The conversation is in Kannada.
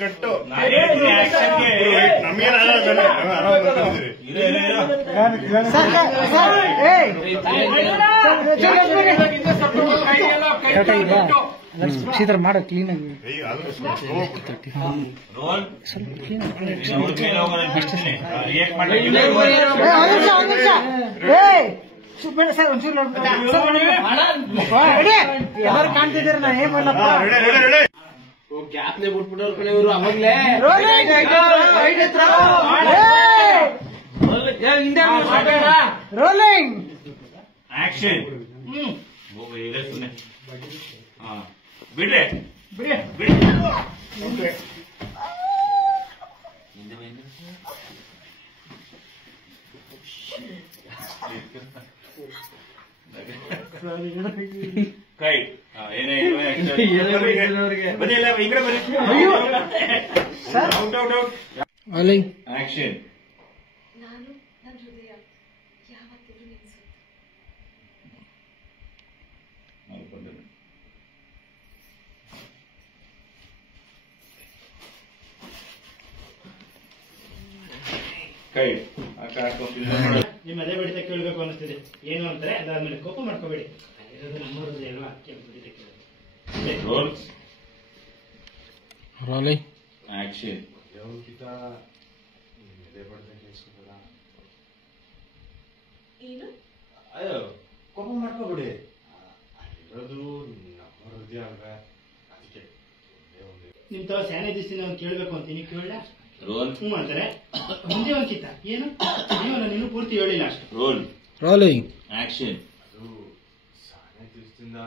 ಕಟ್ಟು ಸೀದರ್ ಮಾಡ ಕ್ಲೀನ್ ಆಗಿ ಎಲ್ಲರೂ ಕಾಣ್ತಿದ್ದೀರ ನಾ ಏನ್ ಮಾಡಪ್ಪ ಗ್ಯಾಪ್ನೆ ಬಿಟ್ಬಿಟ್ಟವ್ರ ಕಡೆ ಇವರು ಅವಾಗ್ಲೇ ರೋಲಿಂಗ್ ಆಕ್ಷನ್ ಬಿಡ್ರೆ ಬಿಡಿ ಬಿಡಿ ಕೈ ಏನೇ ಬನ್ನಿ ಈ ಕಡೆ ಬನ್ನಿ ಆಕ್ಷನ್ ನಾನು ನನ್ನ ಹೃದಯ ಯಾವತ್ತಿಗೂ ನಿಲ್ಲಿಸುತ್ತೆ. ಕೈ ನಿಮ್ಮ ಅದೇ ಬಡಿತ ಕೇಳಬೇಕು ಅನ್ನಿಸ್ತಿದೆ. ಏನು ಅಂತಾರೆ ಅದಾದ್ಮೇಲೆ ಕೋಪ ಮಾಡ್ಕೋಬೇಡಿ. ಇರೋದು ನಮ್ಮ ಹೃದಯ ಅಲ್ವಾ, ಬಡಿತ ಕೇಳೋದು. ಆಕ್ಷನ್ ಏನು ಅಯ್ಯೋ ಕೋಪ ಮಾಡ್ಕೋಬಿಡಿ. ಇರೋದು ನಮ್ಮ ಹೃದಯ ಅಲ್ವಾ, ಅದಕ್ಕೆ ನಿಮ್ ತರ ಸ್ಯಾನೆ ದಿಸ್ತಿನ ಅವ್ನು ಕೇಳ್ಬೇಕು ಅಂತೀನಿ, ಕೇಳ ರೋಲ್ ಅಂತಾರೆ. ಒಂದೇ ಒಂದ್ ಕಿತ್ತ ಏನು ನೀನು ಪೂರ್ತಿ ಹೇಳಿಲ್ಲ ಅಷ್ಟು. ರೋಲ್ ರೋಲಿಂಗ್ ಆಕ್ಷನ್ ಅದು ಸಾನೆ ದಿವಸದಿಂದ